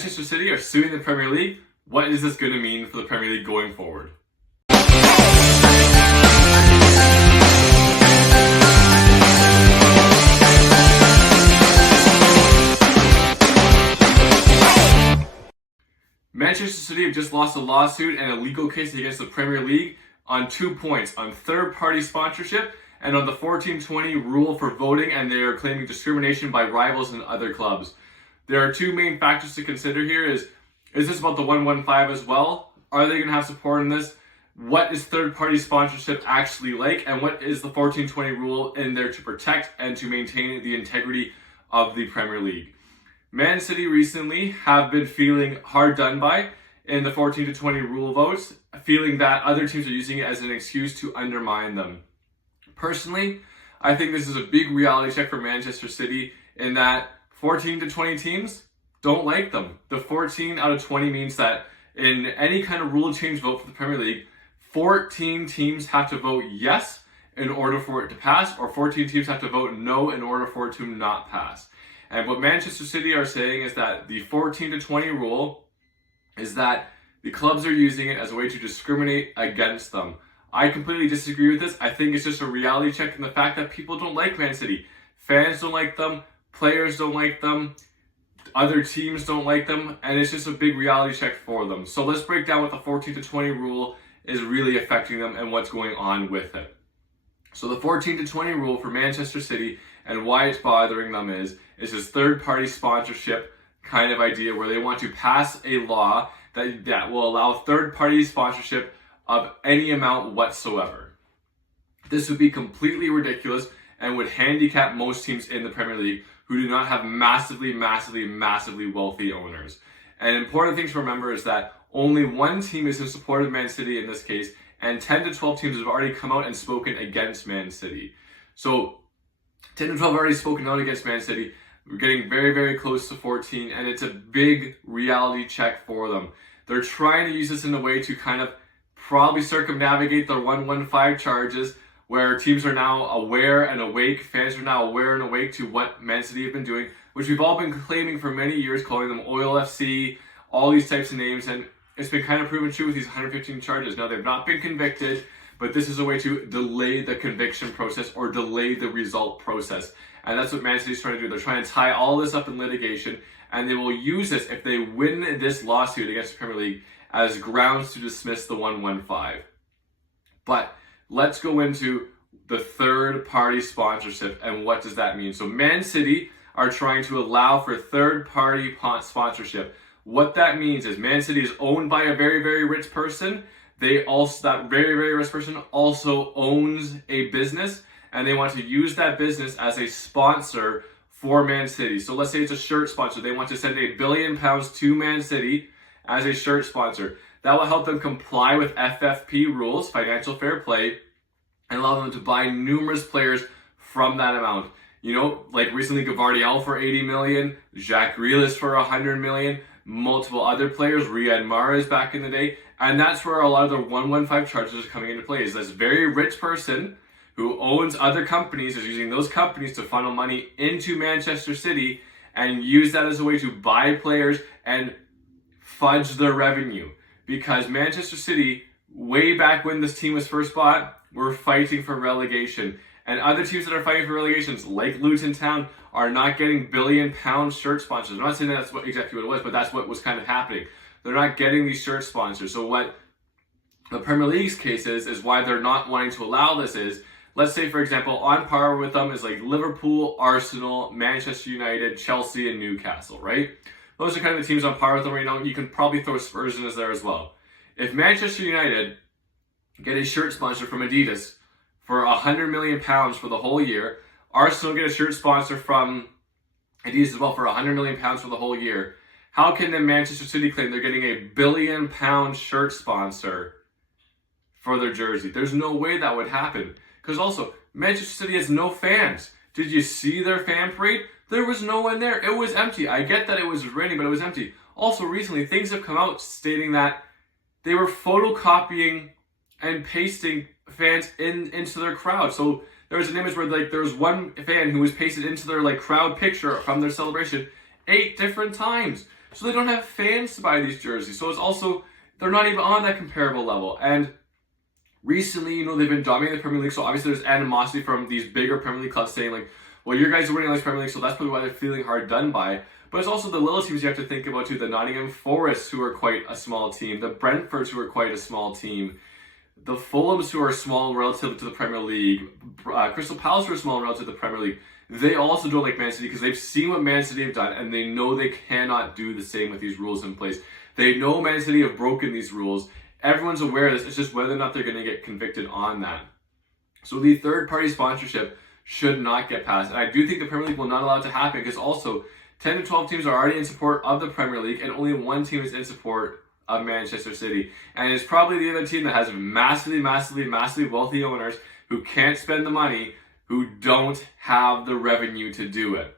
Manchester City are suing the Premier League. What is this going to mean for the Premier League going forward? Manchester City have just lost a lawsuit and a legal case against the Premier League on 2 points, on third-party sponsorship and on the 1420 rule for voting, and they are claiming discrimination by rivals and other clubs. There are two main factors to consider here. Is this about the 115 as well? Are they going to have support in this? What is third-party sponsorship actually like? And what is the 1420 rule in there to protect and to maintain the integrity of the Premier League? Man City recently have been feeling hard done by in the 14-20 rule votes, feeling that other teams are using it as an excuse to undermine them. Personally, I think this is a big reality check for Manchester City in that 14-20 teams don't like them. The 14 out of 20 means that in any kind of rule change vote for the Premier League, 14 teams have to vote yes in order for it to pass, or 14 teams have to vote no in order for it to not pass. And what Manchester City are saying is that the 14-20 rule is that the clubs are using it as a way to discriminate against them. I completely disagree with this. I think it's just a reality check in the fact that people don't like Man City. Fans don't like them, players don't like them, other teams don't like them, and it's just a big reality check for them. So let's break down what the 14-20 rule is really affecting them and what's going on with it. So the 14-20 rule for Manchester City and why it's bothering them is this third-party sponsorship kind of idea where they want to pass a law that will allow third-party sponsorship of any amount whatsoever. This would be completely ridiculous and would handicap most teams in the Premier League who do not have massively wealthy owners. And important thing to remember is that only one team is in support of Man City in this case, and 10 to 12 teams have already come out and spoken against Man City. So 10 to 12 have already spoken out against Man City. We're getting very close to 14, and it's a big reality check for them. They're trying to use this in a way to kind of probably circumnavigate the 115 charges, where teams are now aware and awake, fans are now aware and awake to what Man City have been doing, which we've all been claiming for many years, calling them Oil FC, all these types of names, and it's been kind of proven true with these 115 charges. Now, they've not been convicted, but this is a way to delay the conviction process or delay the result process. And that's what Man City's trying to do. They're trying to tie all this up in litigation, and they will use this, if they win this lawsuit against the Premier League, as grounds to dismiss the 115. But let's go into the third-party sponsorship and what does that mean. So Man City are trying to allow for third-party sponsorship. What that means is Man City is owned by a very rich person. That very rich person also owns a business, and they want to use that business as a sponsor for Man City. So let's say it's a shirt sponsor. They want to send £1 billion to Man City as a shirt sponsor. That will help them comply with FFP rules, financial fair play, and allow them to buy numerous players from that amount. You know, like recently Gavardiel for 80 million, Jack Grealish for 100 million, multiple other players, Riyad Mahrez back in the day, and that's where a lot of the 115 charges are coming into play. Is this very rich person who owns other companies is using those companies to funnel money into Manchester City and use that as a way to buy players and fudge their revenue. Because Manchester City, way back when this team was first bought, were fighting for relegation. And other teams that are fighting for relegations, like Luton Town, are not getting £1 billion shirt sponsors. I'm not saying that's exactly what it was, but that's what was kind of happening. They're not getting these shirt sponsors. So what the Premier League's case is why they're not wanting to allow this is, let's say, for example, on par with them is like Liverpool, Arsenal, Manchester United, Chelsea, and Newcastle, right? Those are kind of the teams on par with them right now. You can probably throw Spurs in as there as well. If Manchester United get a shirt sponsor from Adidas for £100 million for the whole year, Arsenal get a shirt sponsor from Adidas as well for £100 million for the whole year, how can then Manchester City claim they're getting £1 billion shirt sponsor for their jersey? There's no way that would happen. Because also, Manchester City has no fans. Did you see their fan parade? There was no one there. It was empty. I get that it was raining, but it was empty. Also, recently, things have come out stating that they were photocopying and pasting fans into their crowd. So there was an image where there was one fan who was pasted into their crowd picture from their celebration 8 different times. So they don't have fans to buy these jerseys. So it's also, they're not even on that comparable level. And recently, they've been dominating the Premier League. So obviously there's animosity from these bigger Premier League clubs saying like, well, your guys are winning this Premier League, so that's probably why they're feeling hard done by. But it's also the little teams you have to think about too. The Nottingham Forests, who are quite a small team. The Brentfords, who are quite a small team. The Fulhams, who are small relative to the Premier League. Crystal Palace, who are small relative to the Premier League. They also don't like Man City because they've seen what Man City have done and they know they cannot do the same with these rules in place. They know Man City have broken these rules. Everyone's aware of this. It's just whether or not they're going to get convicted on that. So the third-party sponsorship should not get passed. And I do think the Premier League will not allow it to happen because also 10 to 12 teams are already in support of the Premier League and only one team is in support of Manchester City. And it's probably the other team that has massively wealthy owners who can't spend the money, who don't have the revenue to do it.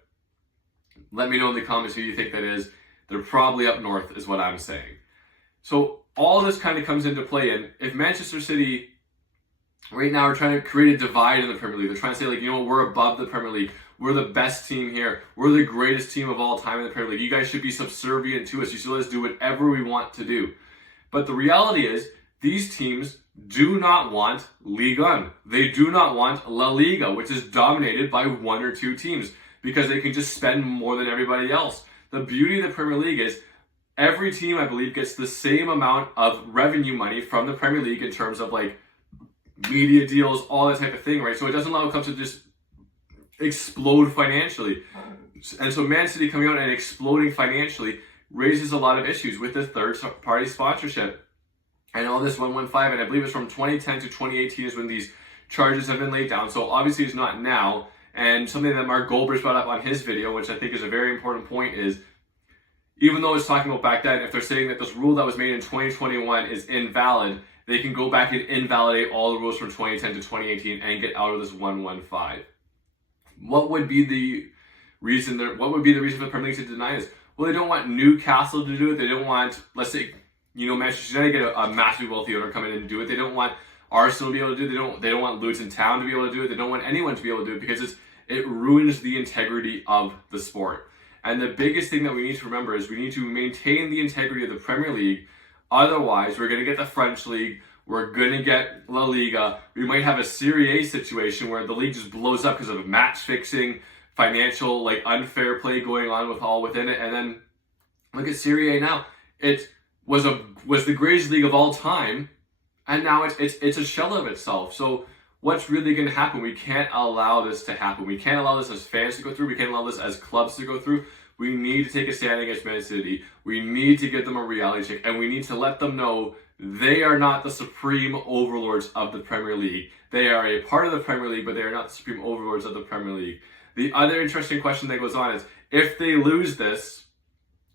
Let me know in the comments who you think that is. They're probably up north is what I'm saying. So all this kind of comes into play. And if Manchester City right now are trying to create a divide in the Premier League, they're trying to say like, we're above the Premier League. We're the best team here. We're the greatest team of all time in the Premier League. You guys should be subservient to us. You should let us do whatever we want to do. But the reality is these teams do not want Ligue 1. They do not want La Liga, which is dominated by one or two teams because they can just spend more than everybody else. The beauty of the Premier League is every team, I believe, gets the same amount of revenue money from the Premier League in terms of like media deals, all that type of thing, right? So it doesn't allow clubs to just explode financially. And so Man City coming out and exploding financially raises a lot of issues with the third-party sponsorship. And all this 115, and I believe it's from 2010 to 2018 is when these charges have been laid down. So obviously it's not now. And something that Mark Goldberg brought up on his video, which I think is a very important point, is even though it's talking about back then, if they're saying that this rule that was made in 2021 is invalid, they can go back and invalidate all the rules from 2010 to 2018 and get out of this 115. What would be the reason for the Premier League to deny this? Well, they don't want Newcastle to do it. They don't want, let's say, Manchester United get a massively wealthy owner come in and do it. They don't want Arsenal to be able to do it. They don't want Luton Town to be able to do it. They don't want anyone to be able to do it because it ruins the integrity of the sport. And the biggest thing that we need to remember is we need to maintain the integrity of the Premier League. Otherwise, we're going to get the French League. We're going to get La Liga. We might have a Serie A situation where the league just blows up because of match fixing, financial, unfair play going on within it. And then look at Serie A now. It was the greatest league of all time, and now it's a shell of itself. So what's really going to happen? We can't allow this to happen. We can't allow this as fans to go through. We can't allow this as clubs to go through. We need to take a stand against Man City. We need to give them a reality check, and we need to let them know they are not the supreme overlords of the Premier League. They are a part of the Premier League, but they are not the supreme overlords of the Premier League. The other interesting question that goes on is, if they lose this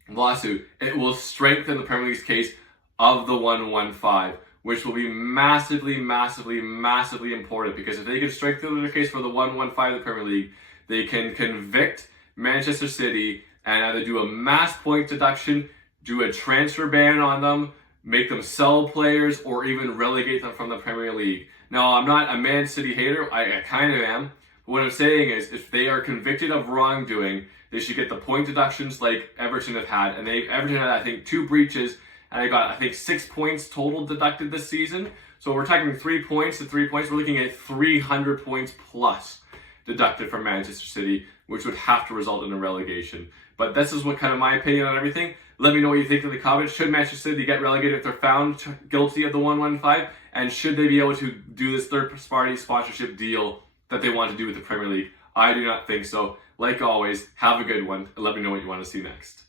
lawsuit, it will strengthen the Premier League's case of the 115, which will be massively important, because if they can strengthen their case for the 115 of the Premier League, they can convict Manchester City and either do a mass point deduction, do a transfer ban on them, make them sell players, or even relegate them from the Premier League. Now, I'm not a Man City hater. I kind of am. But what I'm saying is, if they are convicted of wrongdoing, they should get the point deductions like Everton have had. And Everton had, I think, 2 breaches, and they got, I think, 6 points total deducted this season. So we're talking 3 points to 3 points. We're looking at 300 points plus deducted from Manchester City, which would have to result in a relegation. But this is what kind of my opinion on everything. Let me know what you think in the comments. Should Manchester City get relegated if they're found guilty of the 115? And should they be able to do this third-party sponsorship deal that they want to do with the Premier League? I do not think so. Like always, have a good one, and let me know what you want to see next.